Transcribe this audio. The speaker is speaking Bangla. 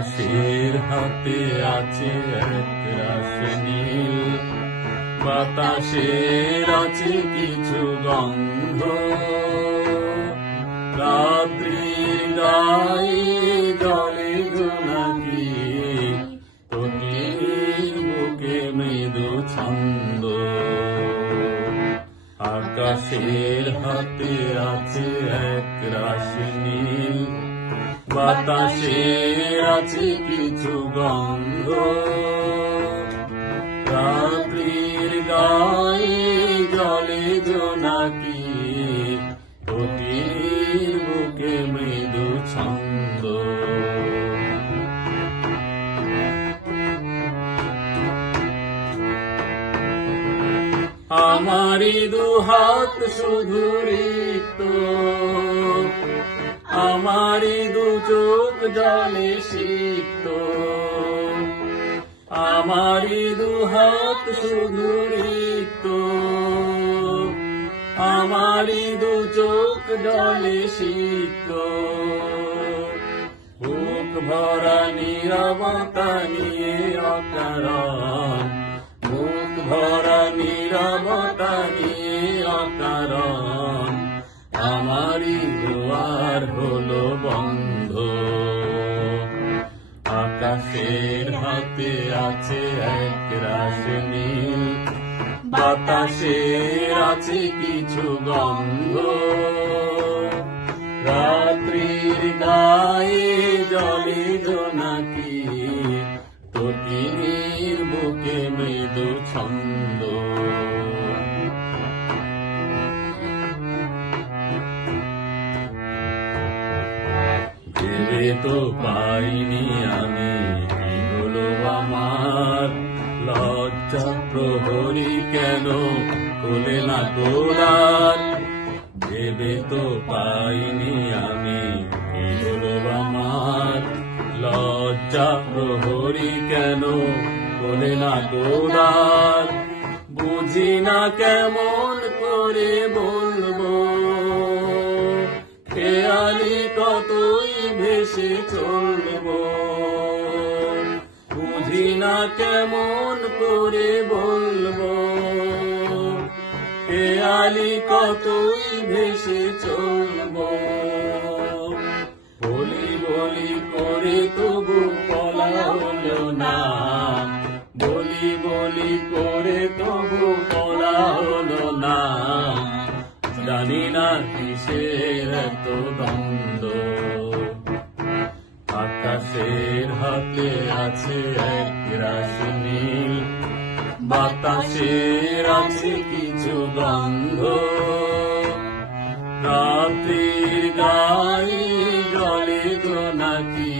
আকাশের হাতে আছে এক রাশি নীল, বাতাসের আছে কিছু গন্ধ, রাত্রির গায়ে জলে জোনাকি, প্রকৃতির বুকে মৃদু ছন্দ। আকাশের হাতে আছে এক রাশি নীল, বাতাসের আছে কিছু গন্ধ, রাত্রির গায়ে জলে জোনাকি, প্রকৃতির বুকে মৃদু ছন্দ। আমারি দুহাত শুধু রিক্ত, আমারি দু চোখ জলে সিক্ত, আমারি দুহাত শুধু রিক্ত, আমারি দু চোখ জলে সিক্ত। বুক ভরা নীরবতা নিয়ে অকারণ, বুক ভরা নীরবতা নিয়ে অকারণ, আমারি দুয়ার হলো বন্ধ। আকাশের হাতে আছে এক রাশি নীল, বাতাসের আছে কিছু গন্ধ, রাত্রির গায়ে জলে জোনাকি, প্রকৃতির বুকে মৃদু ছন্দ। ভেবে তো পাইনি আমি কি হলো আমার, লজ্জা প্রহরী কেন খোলে না গোলার। ভেবে তো পাইনি আমি কি হলো আমার, লজ্জা প্রহরী কেন খোলে না গোলার। বুঝি না কেমন করে বলবো, খেয়ালি কতই ভেসে চলবো। বুঝি না কেমন করে বলবো, খেয়ালি কতই ভেসে চলবো। বলি বলি করে তবু বলা হলো না, বলি বলি করে তবু বলা হলো না। জানি না কিসের এত দ্বন্দ্ব। আকাশের হাতে আছে এক রাশি নীল, বাতাসের আছে কিছু গন্ধ, রাত্রির গায়ে জলে জোনাকি,